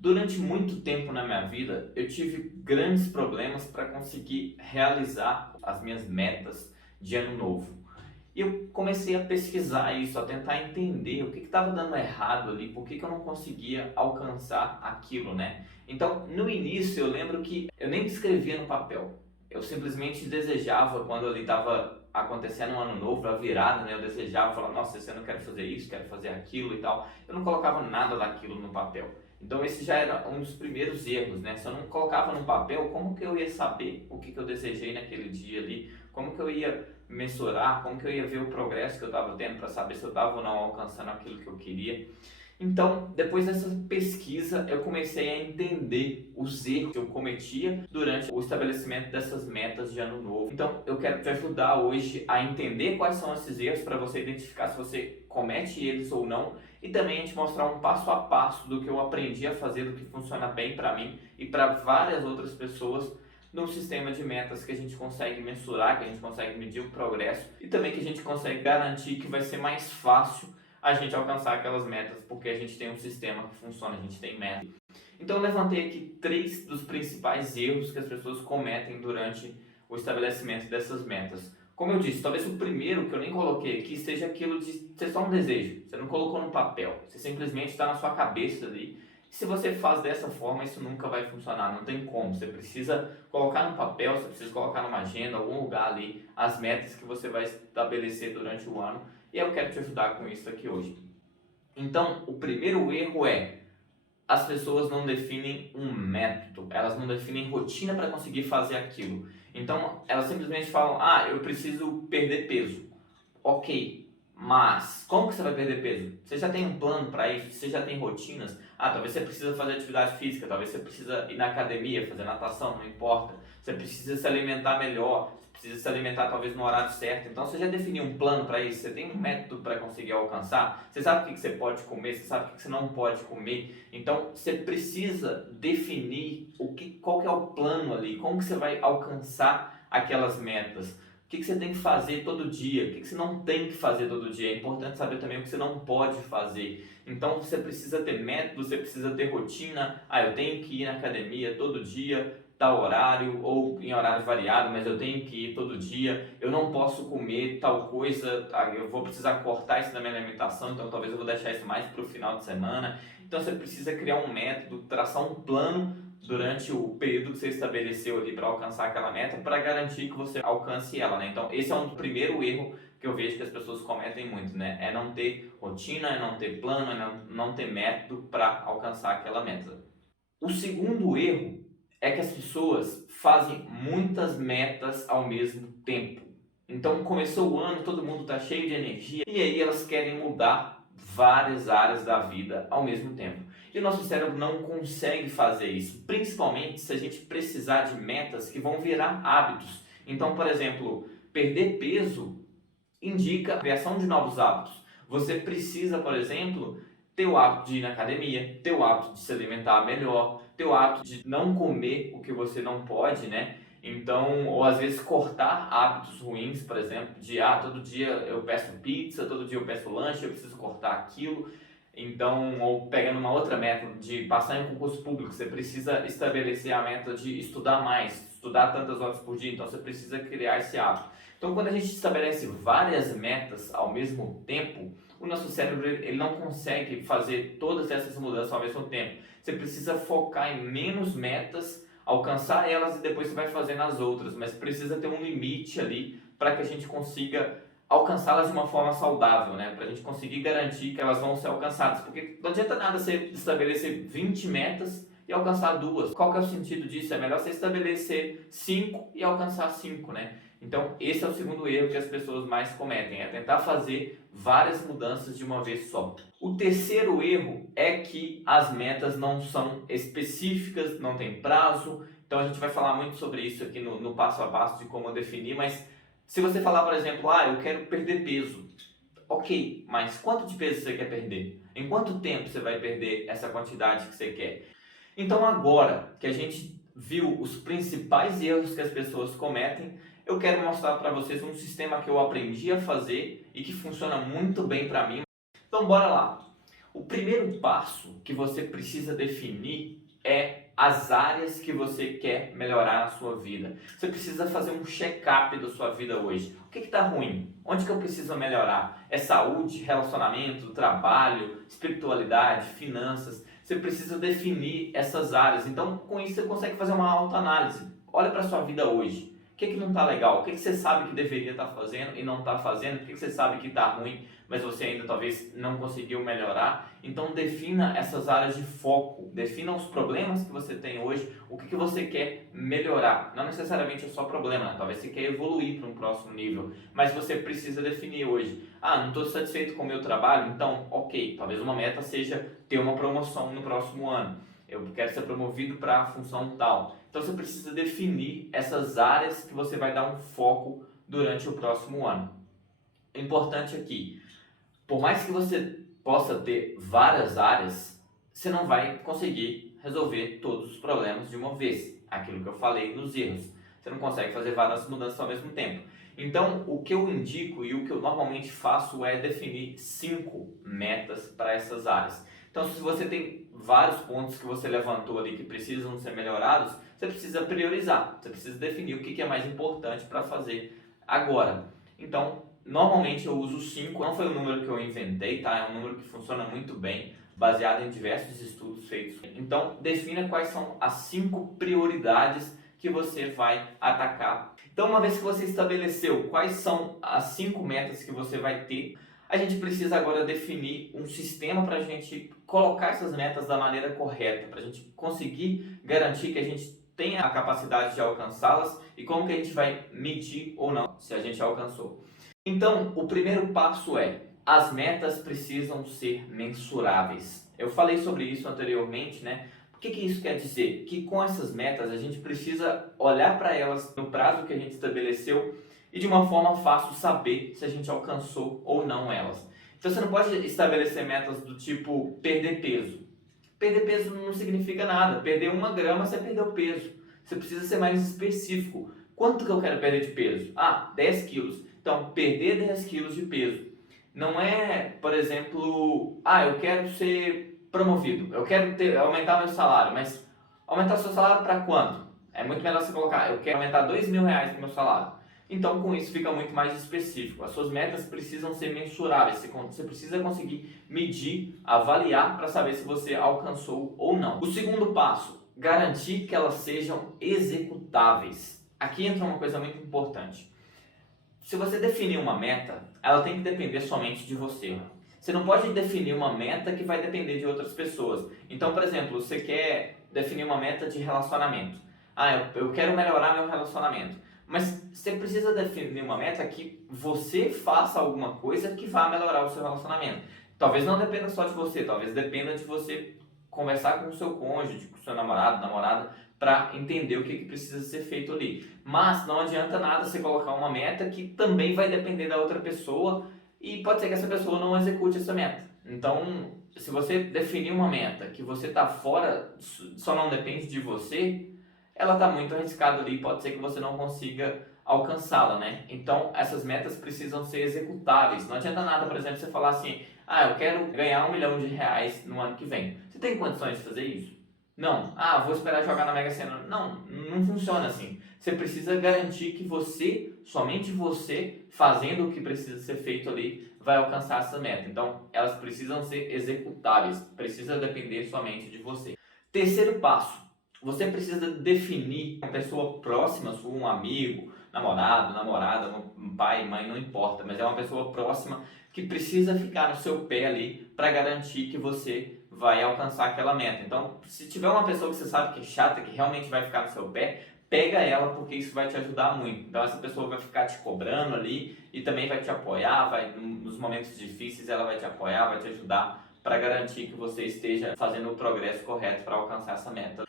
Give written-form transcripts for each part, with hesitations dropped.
Durante muito tempo na minha vida, eu tive grandes problemas para conseguir realizar as minhas metas de ano novo. E eu comecei a pesquisar isso, a tentar entender o que estava dando errado ali, por que eu não conseguia alcançar aquilo, né? Então, no início, eu lembro que eu nem escrevia no papel. Eu simplesmente desejava, quando ali estava acontecendo um ano novo, a virada, né? Eu desejava, falava, nossa, esse ano eu quero fazer isso, quero fazer aquilo e tal. Eu não colocava nada daquilo no papel. Então esse já era um dos primeiros erros, né? Se eu não colocava no papel, como que eu ia saber o que eu desejei naquele dia ali? Como que eu ia mensurar? Como que eu ia ver o progresso que eu estava tendo para saber se eu estava ou não alcançando aquilo que eu queria? Então, depois dessa pesquisa, eu comecei a entender os erros que eu cometia durante o estabelecimento dessas metas de ano novo. Então, eu quero te ajudar hoje a entender quais são esses erros para você identificar se você comete eles ou não e também a te mostrar um passo a passo do que eu aprendi a fazer, do que funciona bem para mim e para várias outras pessoas num sistema de metas que a gente consegue mensurar, que a gente consegue medir o progresso e também que a gente consegue garantir que vai ser mais fácil a gente alcançar aquelas metas, porque a gente tem um sistema que funciona, a gente tem metas. Então eu levantei aqui três dos principais erros que as pessoas cometem durante o estabelecimento dessas metas. Como eu disse, talvez o primeiro que eu nem coloquei aqui seja aquilo de ser só um desejo. Você não colocou no papel, você simplesmente está na sua cabeça ali. E se você faz dessa forma, isso nunca vai funcionar, não tem como. Você precisa colocar no papel, você precisa colocar numa agenda, algum lugar ali, as metas que você vai estabelecer durante o ano. E eu quero te ajudar com isso aqui hoje. Então, o primeiro erro é as pessoas não definem um método, elas não definem rotina para conseguir fazer aquilo. Então, elas simplesmente falam: ah, eu preciso perder peso. Ok, mas como que você vai perder peso? Você já tem um plano para isso? Você já tem rotinas? Ah, talvez você precisa fazer atividade física, talvez você precisa ir na academia, fazer natação, não importa. Você precisa se alimentar melhor, você precisa se alimentar talvez no horário certo. Então você já definiu um plano para isso? Você tem um método para conseguir alcançar? Você sabe o que você pode comer? Você sabe o que você não pode comer? Então você precisa definir qual que é o plano ali, como que você vai alcançar aquelas metas. O que você tem que fazer todo dia, o que você não tem que fazer todo dia. É importante saber também o que você não pode fazer. Então você precisa ter método, você precisa ter rotina. Ah, eu tenho que ir na academia todo dia, tal horário, ou em horário variado, mas eu tenho que ir todo dia. Eu não posso comer tal coisa, eu vou precisar cortar isso da minha alimentação, então talvez eu vou deixar isso mais para o final de semana. Então você precisa criar um método, traçar um plano durante o período que você estabeleceu ali para alcançar aquela meta, para garantir que você alcance ela, né? Então, esse é um primeiro erro que eu vejo que as pessoas cometem muito, né? É não ter rotina, é não ter plano, é não ter método para alcançar aquela meta. O segundo erro é que as pessoas fazem muitas metas ao mesmo tempo. Então, começou o ano, todo mundo está cheio de energia e aí elas querem mudar várias áreas da vida ao mesmo tempo. E o nosso cérebro não consegue fazer isso, principalmente se a gente precisar de metas que vão virar hábitos. Então, por exemplo, perder peso indica a criação de novos hábitos. Você precisa, por exemplo, ter o hábito de ir na academia, ter o hábito de se alimentar melhor, ter o hábito de não comer o que você não pode, né? Então, ou às vezes cortar hábitos ruins, por exemplo, de todo dia eu peço pizza, todo dia eu peço lanche, eu preciso cortar aquilo. Então, ou pegando uma outra meta de passar em concurso público, você precisa estabelecer a meta de estudar mais, estudar tantas horas por dia, então você precisa criar esse hábito. Então, quando a gente estabelece várias metas ao mesmo tempo, o nosso cérebro ele não consegue fazer todas essas mudanças ao mesmo tempo. Você precisa focar em menos metas, alcançar elas e depois você vai fazendo as outras, mas precisa ter um limite ali para que a gente consiga alcançá-las de uma forma saudável, né? Para a gente conseguir garantir que elas vão ser alcançadas, porque não adianta nada você estabelecer 20 metas e alcançar duas. Qual que é o sentido disso? É melhor você estabelecer 5 e alcançar 5, né? Então, esse é o segundo erro que as pessoas mais cometem, é tentar fazer várias mudanças de uma vez só. O terceiro erro é que as metas não são específicas, não tem prazo. Então, a gente vai falar muito sobre isso aqui no passo a passo de como definir, mas se você falar, por exemplo, eu quero perder peso. Ok, mas quanto de peso você quer perder? Em quanto tempo você vai perder essa quantidade que você quer? Então agora que a gente viu os principais erros que as pessoas cometem, eu quero mostrar para vocês um sistema que eu aprendi a fazer e que funciona muito bem para mim. Então bora lá! O primeiro passo que você precisa definir é as áreas que você quer melhorar na sua vida. Você precisa fazer um check-up da sua vida hoje. O que está ruim? Onde que eu preciso melhorar? É saúde, relacionamento, trabalho, espiritualidade, finanças? Você precisa definir essas áreas. Então, com isso, você consegue fazer uma autoanálise. Olha para a sua vida hoje. O que não está legal? O que você sabe que deveria estar fazendo e não está fazendo? O que você sabe que está ruim, mas você ainda talvez não conseguiu melhorar? Então defina essas áreas de foco, defina os problemas que você tem hoje, o que você quer melhorar. Não necessariamente é só problema, né? Talvez você quer evoluir para um próximo nível, mas você precisa definir hoje. Não estou satisfeito com o meu trabalho, então ok, talvez uma meta seja ter uma promoção no próximo ano. Eu quero ser promovido para a função tal. Então você precisa definir essas áreas que você vai dar um foco durante o próximo ano. O importante aqui, por mais que você possa ter várias áreas, você não vai conseguir resolver todos os problemas de uma vez. Aquilo que eu falei nos erros. Você não consegue fazer várias mudanças ao mesmo tempo. Então, o que eu indico e o que eu normalmente faço é definir 5 metas para essas áreas. Então, se você tem vários pontos que você levantou ali que precisam ser melhorados, você precisa priorizar. Você precisa definir o que é mais importante para fazer agora. Então, normalmente eu uso 5, não foi um número que eu inventei, tá? É um número que funciona muito bem, baseado em diversos estudos feitos. Então, defina quais são as 5 prioridades que você vai atacar. Então, uma vez que você estabeleceu quais são as 5 metas que você vai ter, a gente precisa agora definir um sistema para a gente colocar essas metas da maneira correta, para a gente conseguir garantir que a gente tenha a capacidade de alcançá-las e como que a gente vai medir ou não se a gente alcançou. Então, o primeiro passo é: as metas precisam ser mensuráveis. Eu falei sobre isso anteriormente, né? O que isso quer dizer? Que com essas metas a gente precisa olhar para elas no prazo que a gente estabeleceu e de uma forma fácil saber se a gente alcançou ou não elas. Então você não pode estabelecer metas do tipo perder peso. Perder peso não significa nada. Perder 1 grama, você perdeu peso. Você precisa ser mais específico. Quanto que eu quero perder de peso? 10 quilos. Então, perder 10 quilos de peso. Não é, por exemplo, eu quero ser promovido. Eu quero aumentar meu salário. Mas aumentar o seu salário para quanto? É muito melhor você colocar, eu quero aumentar R$ 2.000 no meu salário. Então, com isso, fica muito mais específico. As suas metas precisam ser mensuráveis. Você precisa conseguir medir, avaliar para saber se você alcançou ou não. O segundo passo, garantir que elas sejam executáveis. Aqui entra uma coisa muito importante. Se você definir uma meta, ela tem que depender somente de você. Você não pode definir uma meta que vai depender de outras pessoas. Então, por exemplo, você quer definir uma meta de relacionamento. Eu quero melhorar meu relacionamento. Mas você precisa definir uma meta que você faça alguma coisa que vá melhorar o seu relacionamento. Talvez não dependa só de você, talvez dependa de você conversar com o seu cônjuge, com o seu namorado, namorada, para entender o que precisa ser feito ali. Mas não adianta nada você colocar uma meta que também vai depender da outra pessoa e pode ser que essa pessoa não execute essa meta. Então, se você definir uma meta que você está fora, só não depende de você, ela está muito arriscada ali e pode ser que você não consiga alcançá-la, né? Então, essas metas precisam ser executáveis. Não adianta nada, por exemplo, você falar assim, eu quero ganhar R$ 1.000.000 no ano que vem. Você tem condições de fazer isso? Não. Vou esperar jogar na Mega Sena. Não funciona assim. Você precisa garantir que você, somente você, fazendo o que precisa ser feito ali, vai alcançar essa meta. Então, elas precisam ser executáveis. Precisa depender somente de você. Terceiro passo. Você precisa definir uma pessoa próxima, um amigo, namorado, namorada, um pai, mãe, não importa, mas é uma pessoa próxima que precisa ficar no seu pé ali para garantir que você vai alcançar aquela meta. Então, se tiver uma pessoa que você sabe que é chata, que realmente vai ficar no seu pé, pega ela porque isso vai te ajudar muito. Então, essa pessoa vai ficar te cobrando ali e também vai te apoiar, nos momentos difíceis ela vai te apoiar, vai te ajudar para garantir que você esteja fazendo o progresso correto para alcançar essa meta.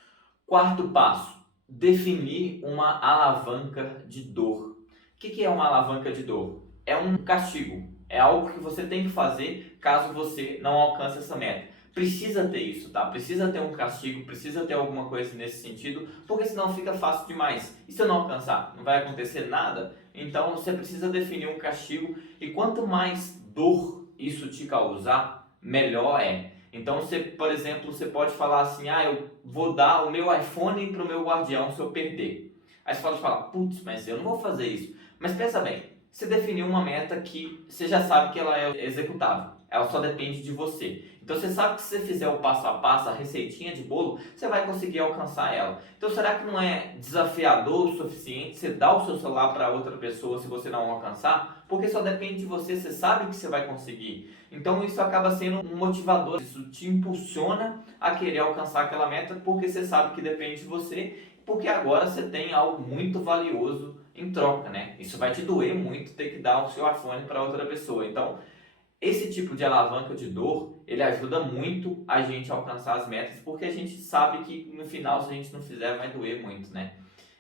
Quarto passo, definir uma alavanca de dor. O que é uma alavanca de dor? É um castigo, é algo que você tem que fazer caso você não alcance essa meta. Precisa ter isso, tá? Precisa ter um castigo, precisa ter alguma coisa nesse sentido, porque senão fica fácil demais. E se eu não alcançar, não vai acontecer nada? Então você precisa definir um castigo e quanto mais dor isso te causar, melhor é. Então, você, por exemplo, você pode falar assim, eu vou dar o meu iPhone para o meu guardião se eu perder. Aí você pode falar, putz, mas eu não vou fazer isso. Mas pensa bem, você definiu uma meta que você já sabe que ela é executável. Ela só depende de você. Então você sabe que se você fizer o passo a passo, a receitinha de bolo, você vai conseguir alcançar ela. Então será que não é desafiador o suficiente você dar o seu celular para outra pessoa se você não alcançar? Porque só depende de você, você sabe que você vai conseguir. Então isso acaba sendo um motivador, isso te impulsiona a querer alcançar aquela meta porque você sabe que depende de você, porque agora você tem algo muito valioso em troca, né? Isso vai te doer muito ter que dar o seu iPhone para outra pessoa. Então esse tipo de alavanca de dor, ele ajuda muito a gente a alcançar as metas, porque a gente sabe que no final, se a gente não fizer, vai doer muito, né?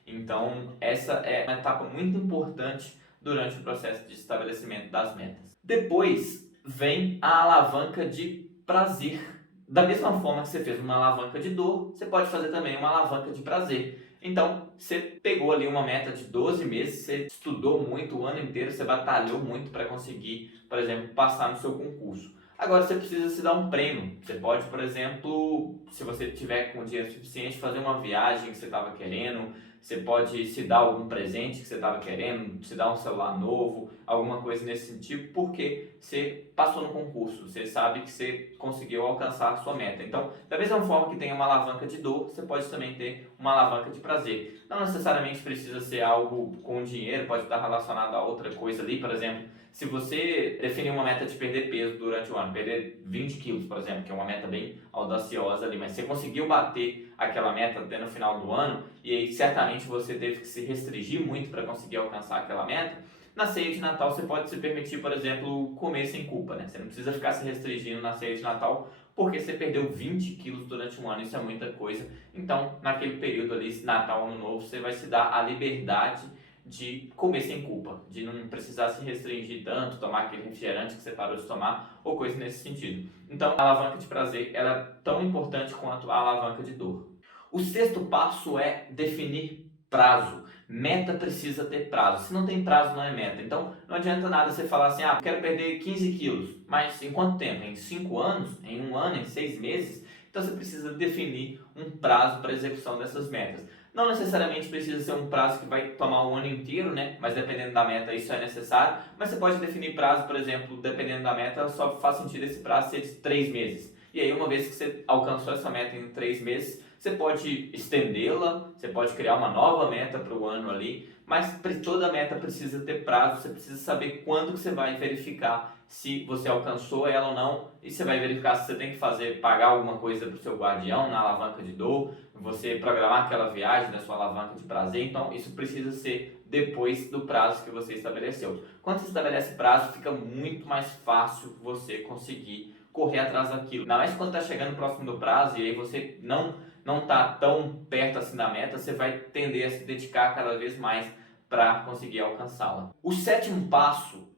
Então, essa é uma etapa muito importante durante o processo de estabelecimento das metas. Depois vem a alavanca de prazer. Da mesma forma que você fez uma alavanca de dor, você pode fazer também uma alavanca de prazer. Então, você pegou ali uma meta de 12 meses, você estudou muito o ano inteiro, você batalhou muito para conseguir, por exemplo, passar no seu concurso. Agora você precisa se dar um prêmio. Você pode, por exemplo, se você tiver com dinheiro suficiente, fazer uma viagem que você estava querendo. Você pode se dar algum presente que você estava querendo, se dar um celular novo, alguma coisa nesse sentido, porque você passou no concurso, você sabe que você conseguiu alcançar a sua meta. Então, da mesma forma que tem uma alavanca de dor, você pode também ter uma alavanca de prazer. Não necessariamente precisa ser algo com dinheiro, pode estar relacionado a outra coisa ali, por exemplo, se você definir uma meta de perder peso durante o ano, perder 20 quilos, por exemplo, que é uma meta bem audaciosa ali, mas você conseguiu bater aquela meta até no final do ano, e aí certamente você teve que se restringir muito para conseguir alcançar aquela meta, na ceia de Natal você pode se permitir, por exemplo, comer sem culpa, né? Você não precisa ficar se restringindo na ceia de Natal, porque você perdeu 20 quilos durante um ano, isso é muita coisa. Então, naquele período ali, Natal, Ano Novo, você vai se dar a liberdade de comer sem culpa, de não precisar se restringir tanto, tomar aquele refrigerante que você parou de tomar, ou coisa nesse sentido. Então, a alavanca de prazer ela é tão importante quanto a alavanca de dor. O sexto passo é definir prazo. Meta precisa ter prazo. Se não tem prazo, não é meta. Então, não adianta nada você falar assim, quero perder 15 quilos. Mas em quanto tempo? Em 5 anos? Em 1 ano? Em 6 meses? Então, você precisa definir um prazo para a execução dessas metas. Não necessariamente precisa ser um prazo que vai tomar o ano inteiro, né? Mas dependendo da meta isso é necessário. Mas você pode definir prazo, por exemplo, dependendo da meta, só faz sentido esse prazo ser de 3 meses. E aí, uma vez que você alcançou essa meta em 3 meses, você pode estendê-la, você pode criar uma nova meta para o ano ali, mas toda meta precisa ter prazo, você precisa saber quando que você vai verificar se você alcançou ela ou não, e você vai verificar se você tem que pagar alguma coisa para o seu guardião na alavanca de dor, você programar aquela viagem da sua alavanca de prazer. Então isso precisa ser depois do prazo que você estabeleceu. Quando você estabelece prazo, fica muito mais fácil você conseguir correr atrás daquilo. Ainda mais quando está chegando próximo do prazo e aí você não está tão perto assim da meta, você vai tender a se dedicar cada vez mais para conseguir alcançá-la. O sétimo passo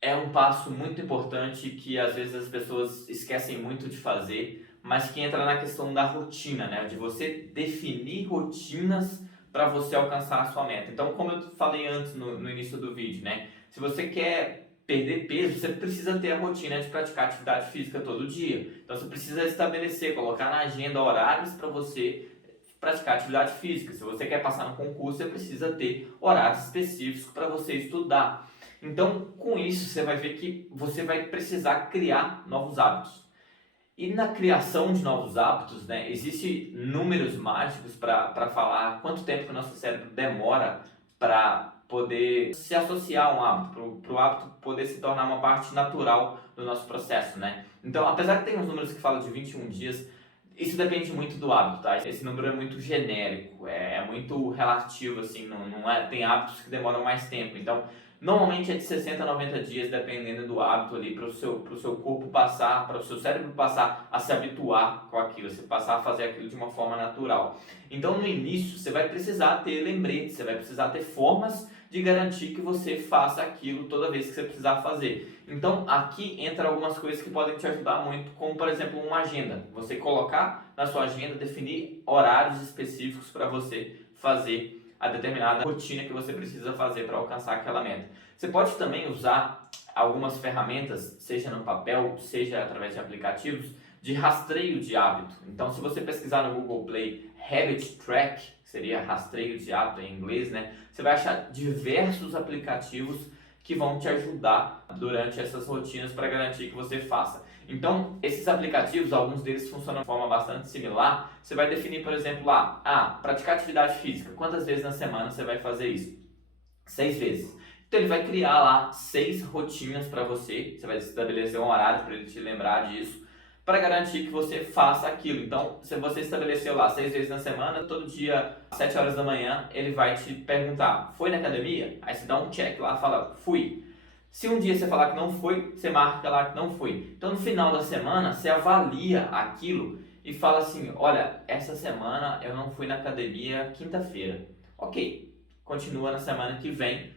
é um passo muito importante que às vezes as pessoas esquecem muito de fazer, mas que entra na questão da rotina, né? De você definir rotinas para você alcançar a sua meta. Então, como eu falei antes no início do vídeo, né? Se você quer perder peso, você precisa ter a rotina de praticar atividade física todo dia. Então, você precisa estabelecer, colocar na agenda horários para você praticar atividade física. Se você quer passar no concurso, você precisa ter horários específicos para você estudar. Então, com isso, você vai ver que você vai precisar criar novos hábitos. E na criação de novos hábitos, né, existem números mágicos para falar quanto tempo que o nosso cérebro demora para poder se associar a um hábito, para o hábito poder se tornar uma parte natural do nosso processo, né? Então, apesar que tem uns números que falam de 21 dias, isso depende muito do hábito, tá? Esse número é muito genérico, é muito relativo, assim, não é, tem hábitos que demoram mais tempo. Então, normalmente é de 60 a 90 dias, dependendo do hábito ali, para o seu corpo passar, para o seu cérebro passar a se habituar com aquilo, você passar a fazer aquilo de uma forma natural. Então, no início, você vai precisar ter lembretes, você vai precisar ter formas de garantir que você faça aquilo toda vez que você precisar fazer. Então, aqui entra algumas coisas que podem te ajudar muito, como, por exemplo, uma agenda. Você colocar na sua agenda, definir horários específicos para você fazer a determinada rotina que você precisa fazer para alcançar aquela meta. Você pode também usar algumas ferramentas, seja no papel, seja através de aplicativos, de rastreio de hábito. Então, se você pesquisar no Google Play Habit Track, que seria rastreio de hábito em inglês, né? Você vai achar diversos aplicativos que vão te ajudar durante essas rotinas para garantir que você faça. Então, esses aplicativos, alguns deles funcionam de forma bastante similar. Você vai definir, por exemplo, lá, praticar atividade física. Quantas vezes na semana você vai fazer isso? 6 vezes. Então, ele vai criar lá 6 rotinas para você. Você vai estabelecer um horário para ele te lembrar disso, para garantir que você faça aquilo. Então, se você estabeleceu lá 6 vezes na semana, todo dia, às 7 horas da manhã, ele vai te perguntar, foi na academia? Aí você dá um check lá, fala, fui. Se um dia você falar que não foi, você marca lá que não foi. Então, no final da semana, você avalia aquilo e fala assim, olha, essa semana eu não fui na academia quinta-feira. Ok, continua na semana que vem.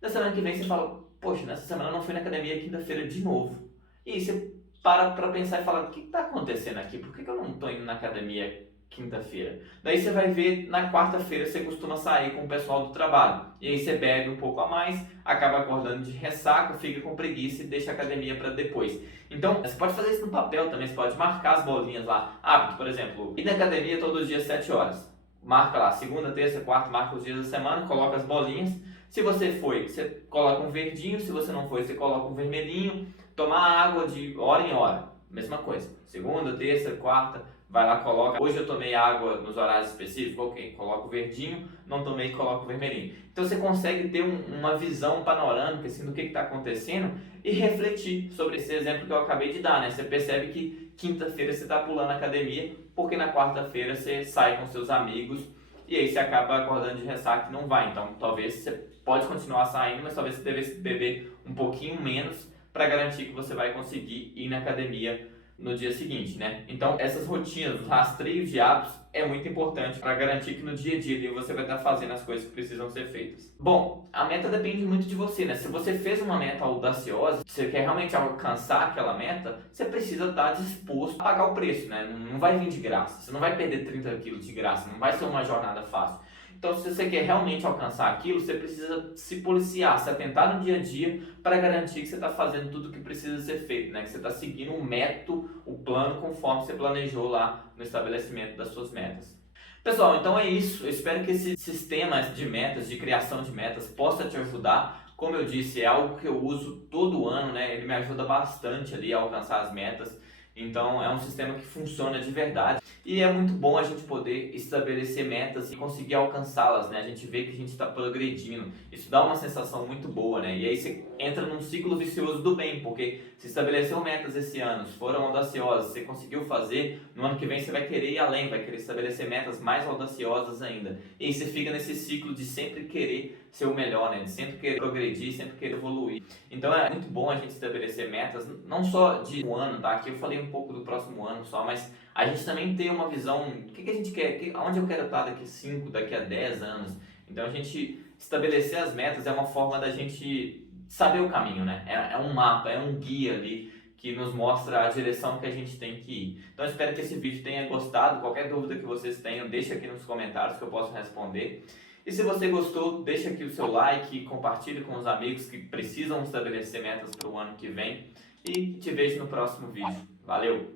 Na semana que vem você fala, poxa, nessa semana eu não fui na academia quinta-feira de novo. E aí você para pensar e falar, o que está acontecendo aqui? Por que eu não estou indo na academia quinta-feira? Daí você vai ver, na quarta-feira você costuma sair com o pessoal do trabalho. E aí você bebe um pouco a mais, acaba acordando de ressaca, fica com preguiça e deixa a academia para depois. Então, você pode fazer isso no papel também, você pode marcar as bolinhas lá. Hábito, por exemplo, ir na academia todos os dias 7 horas. Marca lá, segunda, terça, quarta, marca os dias da semana, coloca as bolinhas. Se você foi, você coloca um verdinho, se você não foi, você coloca um vermelhinho. Tomar água de hora em hora, mesma coisa. Segunda, terça, quarta, vai lá, coloca. Hoje eu tomei água nos horários específicos, ok, coloca o verdinho, não tomei, coloca o vermelhinho. Então você consegue ter uma visão panorâmica assim, do que está acontecendo e refletir sobre esse exemplo que eu acabei de dar, né? Você percebe que quinta-feira você está pulando a academia, porque na quarta-feira você sai com seus amigos e aí você acaba acordando de ressaca e não vai. Então talvez você pode continuar saindo, mas talvez você devesse beber um pouquinho menos para garantir que você vai conseguir ir na academia no dia seguinte, né? Então, essas rotinas, os rastreios de hábitos é muito importante para garantir que no dia a dia você vai estar fazendo as coisas que precisam ser feitas. Bom, a meta depende muito de você, né? Se você fez uma meta audaciosa, você quer realmente alcançar aquela meta, você precisa estar disposto a pagar o preço, né? Não vai vir de graça, você não vai perder 30 quilos de graça, não vai ser uma jornada fácil. Então, se você quer realmente alcançar aquilo, você precisa se policiar, se atentar no dia a dia para garantir que você está fazendo tudo o que precisa ser feito, né? Que você está seguindo o método, o plano conforme você planejou lá no estabelecimento das suas metas. Pessoal, então é isso. Eu espero que esse sistema de metas, de criação de metas, possa te ajudar. Como eu disse, é algo que eu uso todo ano, né? Ele me ajuda bastante ali a alcançar as metas. Então é um sistema que funciona de verdade e é muito bom a gente poder estabelecer metas e conseguir alcançá-las, né? A gente vê que a gente está progredindo, isso dá uma sensação muito boa, né? E aí você entra num ciclo vicioso do bem, porque se estabeleceu metas esse ano, foram audaciosas, você conseguiu fazer, no ano que vem você vai querer ir além, vai querer estabelecer metas mais audaciosas ainda. E aí você fica nesse ciclo de sempre querer ser o melhor, né? De sempre querer progredir, sempre querer evoluir. Então é muito bom a gente estabelecer metas, não só de um ano, tá? Aqui eu falei um pouco do próximo ano só, mas a gente também ter uma visão, o que a gente quer, onde eu quero estar daqui a 5, daqui a 10 anos. Então a gente estabelecer as metas é uma forma da gente saber o caminho, né? É um mapa, é um guia ali que nos mostra a direção que a gente tem que ir. Então eu espero que esse vídeo tenha gostado. Qualquer dúvida que vocês tenham, deixa aqui nos comentários que eu posso responder. E se você gostou, deixa aqui o seu like, compartilhe com os amigos que precisam estabelecer metas para o ano que vem. E te vejo no próximo vídeo. Valeu!